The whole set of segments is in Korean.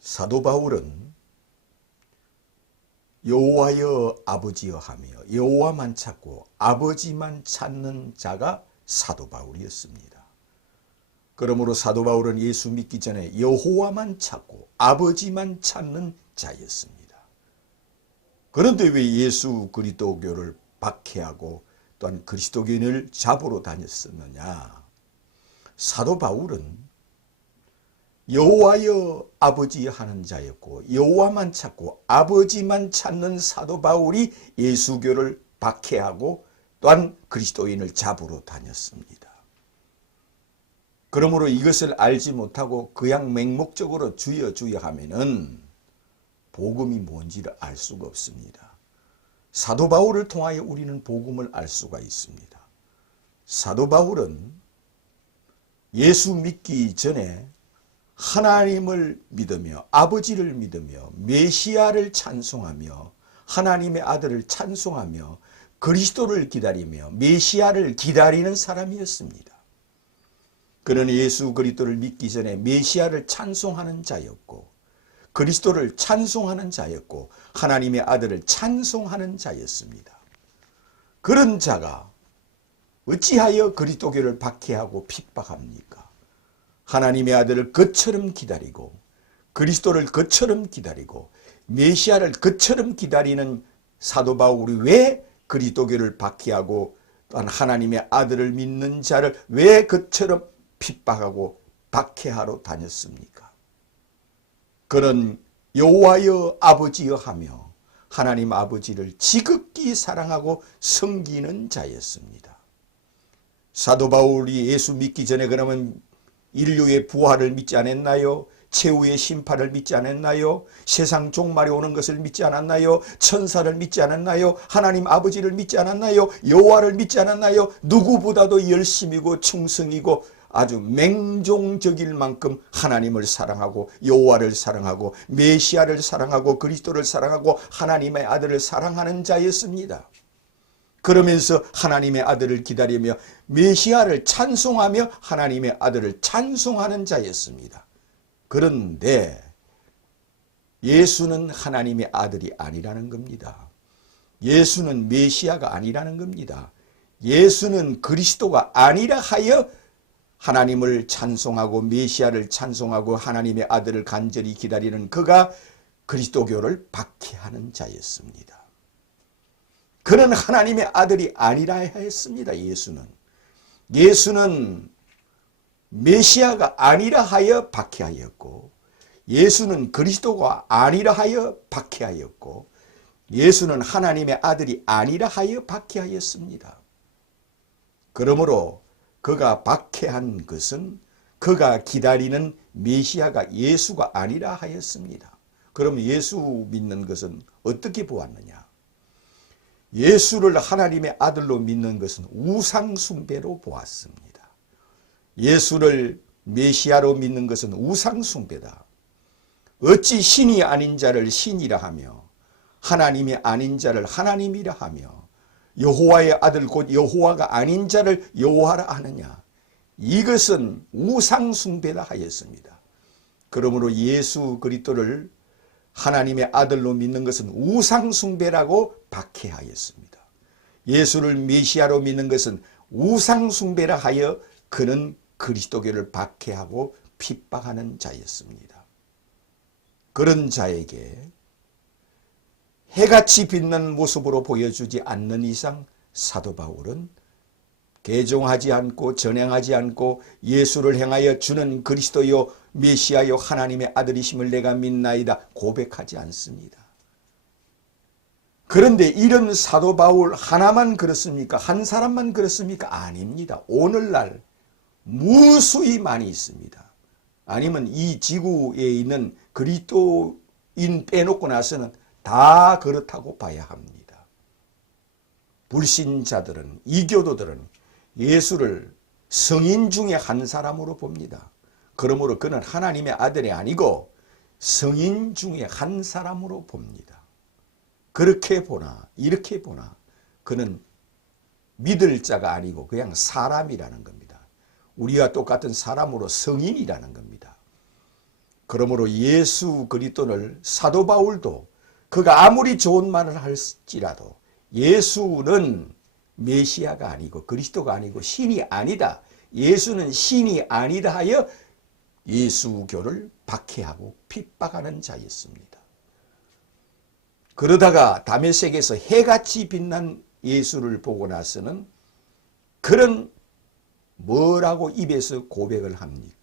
사도 바울은 여호와여 아버지여 하며 여호와만 찾고 아버지만 찾는 자가 사도 바울이었습니다. 그러므로 사도 바울은 예수 믿기 전에 여호와만 찾고 아버지만 찾는 자였습니다. 그런데 왜 예수 그리스도교를 박해하고 또한 그리스도인을 잡으러 다녔었느냐? 사도 바울은 여호와여 아버지 하는 자였고 여호와만 찾고 아버지만 찾는 사도 바울이 예수교를 박해하고 또한 그리스도인을 잡으러 다녔습니다. 그러므로 이것을 알지 못하고 그냥 맹목적으로 주여 주여 하면은 복음이 뭔지를 알 수가 없습니다. 사도 바울을 통하여 우리는 복음을 알 수가 있습니다. 사도 바울은 예수 믿기 전에 하나님을 믿으며 아버지를 믿으며 메시아를 찬송하며 하나님의 아들을 찬송하며 그리스도를 기다리며 메시아를 기다리는 사람이었습니다. 그는 예수 그리스도를 믿기 전에 메시아를 찬송하는 자였고 그리스도를 찬송하는 자였고 하나님의 아들을 찬송하는 자였습니다. 그런 자가 어찌하여 그리스도교를 박해하고 핍박합니까? 하나님의 아들을 그처럼 기다리고 그리스도를 그처럼 기다리고 메시아를 그처럼 기다리는 사도 바울이 왜 그리스도교를 박해하고 또한 하나님의 아들을 믿는 자를 왜 그처럼 핍박하고 박해하러 다녔습니까? 그는 여호와여 아버지여 하며 하나님 아버지를 지극히 사랑하고 섬기는 자였습니다. 사도 바울이 예수 믿기 전에 그러면 인류의 부활을 믿지 않았나요? 최후의 심판을 믿지 않았나요? 세상 종말이 오는 것을 믿지 않았나요? 천사를 믿지 않았나요? 하나님 아버지를 믿지 않았나요? 여호와를 믿지 않았나요? 누구보다도 열심이고 충성이고 아주 맹종적일 만큼 하나님을 사랑하고 여호와를 사랑하고 메시아를 사랑하고 그리스도를 사랑하고 하나님의 아들을 사랑하는 자였습니다. 그러면서 하나님의 아들을 기다리며 메시아를 찬송하며 하나님의 아들을 찬송하는 자였습니다. 그런데 예수는 하나님의 아들이 아니라는 겁니다. 예수는 메시아가 아니라는 겁니다. 예수는 그리스도가 아니라 하여 하나님을 찬송하고 메시아를 찬송하고 하나님의 아들을 간절히 기다리는 그가 그리스도교를 박해하는 자였습니다. 그는 하나님의 아들이 아니라 했습니다. 예수는 메시아가 아니라 하여 박해하였고 예수는 그리스도가 아니라 하여 박해하였고 예수는 하나님의 아들이 아니라 하여 박해하였습니다. 그러므로 그가 박해한 것은 그가 기다리는 메시아가 예수가 아니라 하였습니다. 그럼 예수 믿는 것은 어떻게 보았느냐? 예수를 하나님의 아들로 믿는 것은 우상숭배로 보았습니다. 예수를 메시아로 믿는 것은 우상숭배다. 어찌 신이 아닌 자를 신이라 하며 하나님이 아닌 자를 하나님이라 하며 여호와의 아들 곧 여호와가 아닌 자를 여호와라 하느냐. 이것은 우상숭배라 하였습니다. 그러므로 예수 그리스도를 하나님의 아들로 믿는 것은 우상숭배라고 박해하였습니다. 예수를 메시아로 믿는 것은 우상숭배라 하여 그는 그리스도교를 박해하고 핍박하는 자였습니다. 그런 자에게 해같이 빛난 모습으로 보여주지 않는 이상 사도 바울은 개종하지 않고 전행하지 않고 예수를 행하여 주는 그리스도요 메시아요 하나님의 아들이심을 내가 믿나이다 고백하지 않습니다. 그런데 이런 사도 바울 하나만 그렇습니까? 한 사람만 그렇습니까? 아닙니다. 오늘날 무수히 많이 있습니다. 아니면 이 지구에 있는 그리스도인 빼놓고 나서는 다 그렇다고 봐야 합니다. 불신자들은 이교도들은 예수를 성인 중에 한 사람으로 봅니다. 그러므로 그는 하나님의 아들이 아니고 성인 중에 한 사람으로 봅니다. 그렇게 보나 이렇게 보나 그는 믿을 자가 아니고 그냥 사람이라는 겁니다. 우리와 똑같은 사람으로 성인이라는 겁니다. 그러므로 예수 그리스도를 사도 바울도 그가 아무리 좋은 말을 할지라도 예수는 메시아가 아니고 그리스도가 아니고 신이 아니다. 예수는 신이 아니다 하여 예수교를 박해하고 핍박하는 자였습니다. 그러다가 다메섹에서 해같이 빛난 예수를 보고 나서는 그런 뭐라고 입에서 고백을 합니까?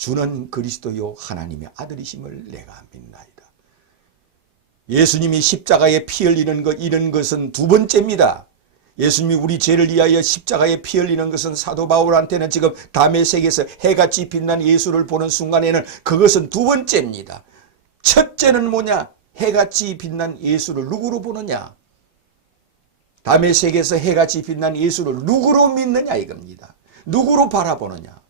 주는 그리스도요 하나님의 아들이심을 내가 믿나이다. 예수님이 십자가에 피 흘리는 것 이런 것은 두 번째입니다. 예수님이 우리 죄를 위하여 십자가에 피 흘리는 것은 사도 바울한테는 지금 다메섹에서 해같이 빛난 예수를 보는 순간에는 그것은 두 번째입니다. 첫째는 뭐냐? 해같이 빛난 예수를 누구로 보느냐? 다메섹에서 해같이 빛난 예수를 누구로 믿느냐 이겁니다. 누구로 바라보느냐?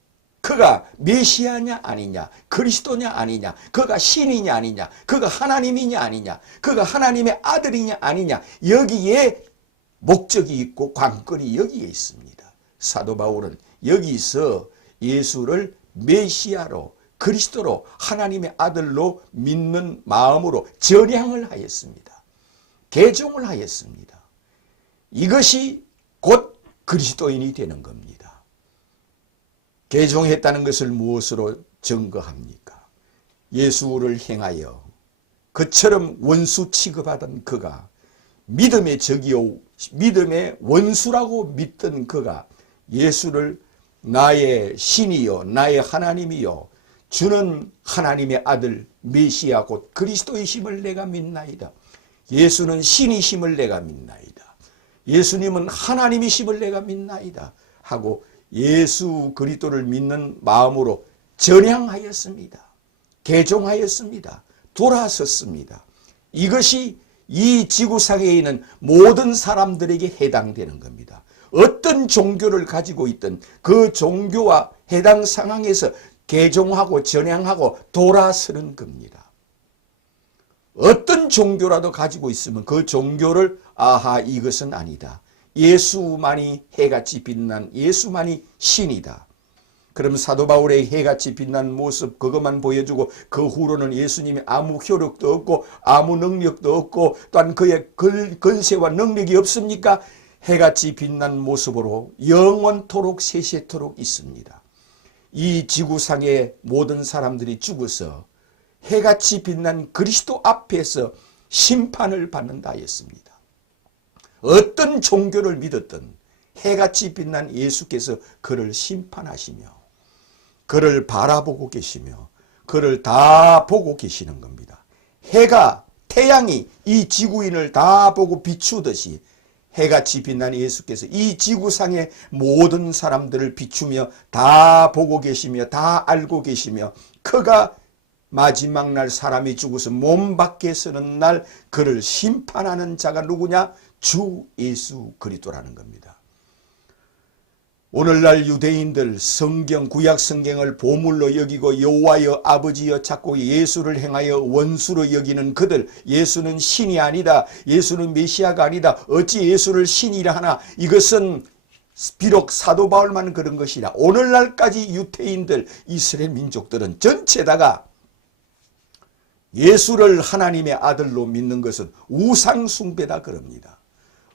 그가 메시아냐 아니냐, 그리스도냐 아니냐, 그가 신이냐 아니냐, 그가 하나님이냐 아니냐, 그가 하나님의 아들이냐 아니냐, 여기에 목적이 있고 관건이 여기에 있습니다. 사도 바울은 여기서 예수를 메시아로 그리스도로 하나님의 아들로 믿는 마음으로 전향을 하였습니다. 개종을 하였습니다. 이것이 곧 그리스도인이 되는 겁니다. 개종했다는 것을 무엇으로 증거합니까? 예수를 행하여 그처럼 원수 취급하던 그가 믿음의 적이요 믿음의 원수라고 믿던 그가 예수를 나의 신이요 나의 하나님이요 주는 하나님의 아들 메시아 곧 그리스도이심을 내가 믿나이다. 예수는 신이심을 내가 믿나이다. 예수님은 하나님이심을 내가 믿나이다 하고 예수 그리스도를 믿는 마음으로 전향하였습니다. 개종하였습니다. 돌아섰습니다. 이것이 이 지구상에 있는 모든 사람들에게 해당되는 겁니다. 어떤 종교를 가지고 있든 그 종교와 해당 상황에서 개종하고 전향하고 돌아서는 겁니다. 어떤 종교라도 가지고 있으면 그 종교를 아하 이것은 아니다. 예수만이 해같이 빛난 예수만이 신이다. 그럼 사도 바울의 해같이 빛난 모습 그것만 보여주고 그 후로는 예수님이 아무 효력도 없고 아무 능력도 없고 또한 그의 권세와 능력이 없습니까? 해같이 빛난 모습으로 영원토록 세세토록 있습니다. 이 지구상의 모든 사람들이 죽어서 해같이 빛난 그리스도 앞에서 심판을 받는다 했습니다. 어떤 종교를 믿었든 해같이 빛난 예수께서 그를 심판하시며 그를 바라보고 계시며 그를 다 보고 계시는 겁니다. 해가 태양이 이 지구인을 다 보고 비추듯이 해같이 빛난 예수께서 이 지구상의 모든 사람들을 비추며 다 보고 계시며 다 알고 계시며 그가 마지막 날 사람이 죽어서 몸 밖에 서는 날 그를 심판하는 자가 누구냐? 주 예수 그리스도라는 겁니다. 오늘날 유대인들 성경 구약 성경을 보물로 여기고 여호와여 아버지여 자꾸 예수를 행하여 원수로 여기는 그들 예수는 신이 아니다. 예수는 메시아가 아니다. 어찌 예수를 신이라 하나. 이것은 비록 사도 바울만 그런 것이라 오늘날까지 유대인들 이스라엘 민족들은 전체다가 예수를 하나님의 아들로 믿는 것은 우상숭배다 그럽니다.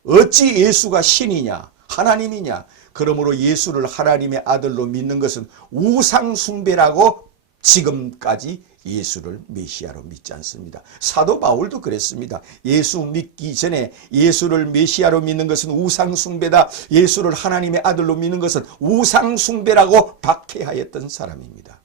어찌 예수가 신이냐 하나님이냐. 그러므로 예수를 하나님의 아들로 믿는 것은 우상숭배라고 지금까지 예수를 메시아로 믿지 않습니다. 사도 바울도 그랬습니다. 예수 믿기 전에 예수를 메시아로 믿는 것은 우상숭배다. 예수를 하나님의 아들로 믿는 것은 우상숭배라고 박해하였던 사람입니다.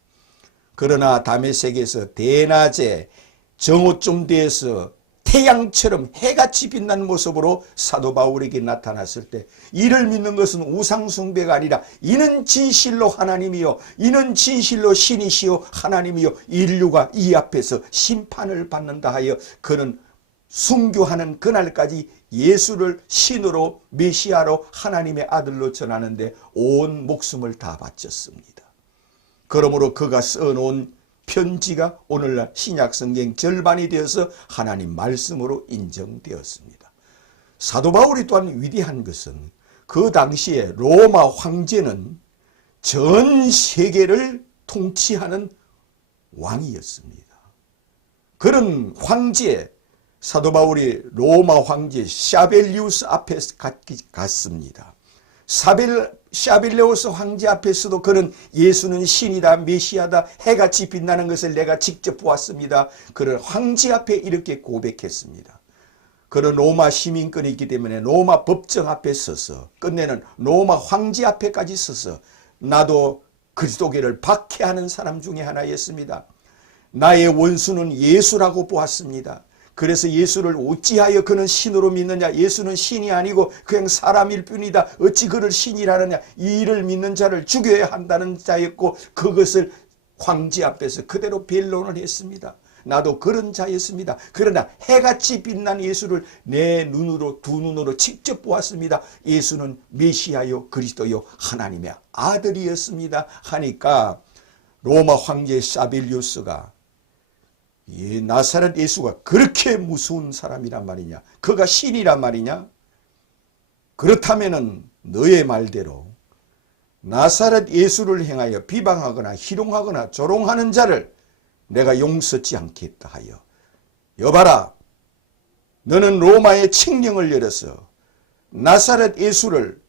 그러나 다메섹에서 대낮에 정오쯤 되어서 태양처럼 해같이 빛난 모습으로 사도 바울에게 나타났을 때 이를 믿는 것은 우상숭배가 아니라 이는 진실로 하나님이요 이는 진실로 신이시요 하나님이요 인류가 이 앞에서 심판을 받는다 하여 그는 순교하는 그날까지 예수를 신으로 메시아로 하나님의 아들로 전하는데 온 목숨을 다 바쳤습니다. 그러므로 그가 써놓은 편지가 오늘날 신약성경 절반이 되어서 하나님 말씀으로 인정되었습니다. 사도 바울이 또한 위대한 것은 그 당시에 로마 황제는 전 세계를 통치하는 왕이었습니다. 그런 황제, 사도 바울이 로마 황제 샤벨리우스 앞에 갔습니다. 샤벨레오스 황제 앞에서도 그는 예수는 신이다, 메시아다, 해같이 빛나는 것을 내가 직접 보았습니다. 그는 황제 앞에 이렇게 고백했습니다. 그는 로마 시민권이 있기 때문에 로마 법정 앞에 서서, 끝내는 로마 황제 앞에까지 서서 나도 그리스도교를 박해하는 사람 중에 하나였습니다. 나의 원수는 예수라고 보았습니다. 그래서 예수를 어찌하여 그는 신으로 믿느냐, 예수는 신이 아니고 그냥 사람일 뿐이다, 어찌 그를 신이라느냐, 이 일을 믿는 자를 죽여야 한다는 자였고, 그것을 황제 앞에서 그대로 변론을 했습니다. 나도 그런 자였습니다. 그러나 해같이 빛난 예수를 내 눈으로, 두 눈으로 직접 보았습니다. 예수는 메시아요 그리스도요 하나님의 아들이었습니다 하니까 로마 황제 샤벨리우스가 이 나사렛 예수가 그렇게 무서운 사람이란 말이냐, 그가 신이란 말이냐, 그렇다면은 너의 말대로 나사렛 예수를 행하여 비방하거나 희롱하거나 조롱하는 자를 내가 용서치 않겠다 하여, 여봐라, 너는 로마의 칙령을 열어서 나사렛 예수를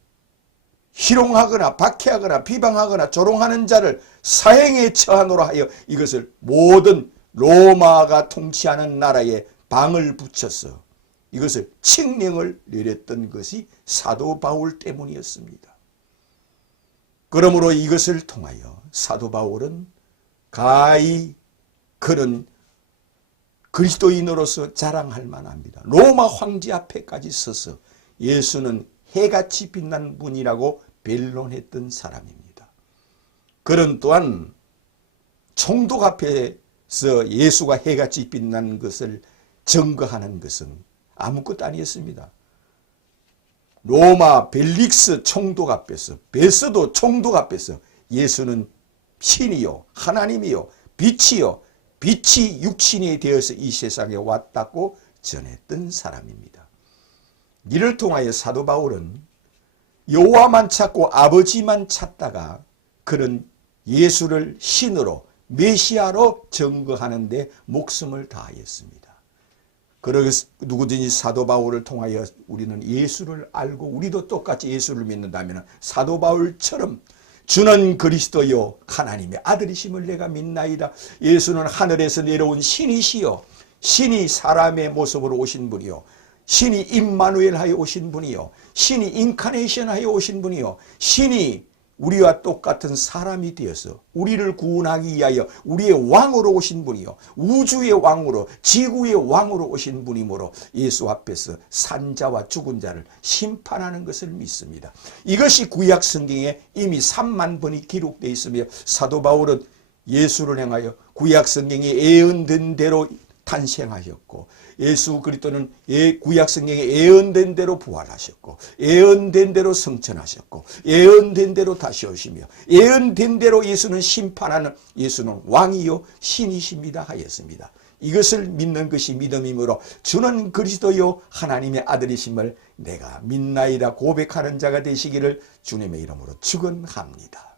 희롱하거나 박해하거나 비방하거나 조롱하는 자를 사형에 처하노라 하여 이것을 모든 로마가 통치하는 나라에 방을 붙여서 이것을 칙령을 내렸던 것이 사도 바울 때문이었습니다. 그러므로 이것을 통하여 사도 바울은 가히 그는 그리스도인으로서 자랑할 만합니다. 로마 황제 앞에까지 서서 예수는 해같이 빛난 분이라고 변론했던 사람입니다. 그는 또한 총독 앞에서 예수가 해같이 빛난 것을 증거하는 것은 아무것도 아니었습니다. 로마 벨릭스 총독 앞에서, 베스도 총독 앞에서 예수는 신이요 하나님이요 빛이요, 빛이 육신이 되어서 이 세상에 왔다고 전했던 사람입니다. 이를 통하여 사도 바울은 여호와만 찾고 아버지만 찾다가 그는 예수를 신으로 메시아로 증거하는 데 목숨을 다하였습니다. 그래서 누구든지 사도 바울을 통하여 우리는 예수를 알고 우리도 똑같이 예수를 믿는다면 사도 바울처럼 주는 그리스도요 하나님의 아들이심을 내가 믿나이다. 예수는 하늘에서 내려온 신이시요, 신이 사람의 모습으로 오신 분이요, 신이 임마누엘 하여 오신 분이요, 신이 인카네이션 하여 오신 분이요, 신이 우리와 똑같은 사람이 되어서 우리를 구원하기 위하여 우리의 왕으로 오신 분이요, 우주의 왕으로, 지구의 왕으로 오신 분이므로 예수 앞에서 산자와 죽은 자를 심판하는 것을 믿습니다. 이것이 구약 성경에 이미 3만 번이 기록되어 있으며 사도 바울은 예수를 향하여 구약 성경에 예언된 대로 탄생하셨고, 예수 그리스도는 구약 성경에 예언된 대로 부활하셨고, 예언된 대로 성천하셨고, 예언된 대로 다시 오시며, 예언된 대로 예수는 심판하는, 예수는 왕이요 신이십니다 하였습니다. 이것을 믿는 것이 믿음이므로 주는 그리스도요 하나님의 아들이심을 내가 믿나이다 고백하는 자가 되시기를 주님의 이름으로 축원합니다.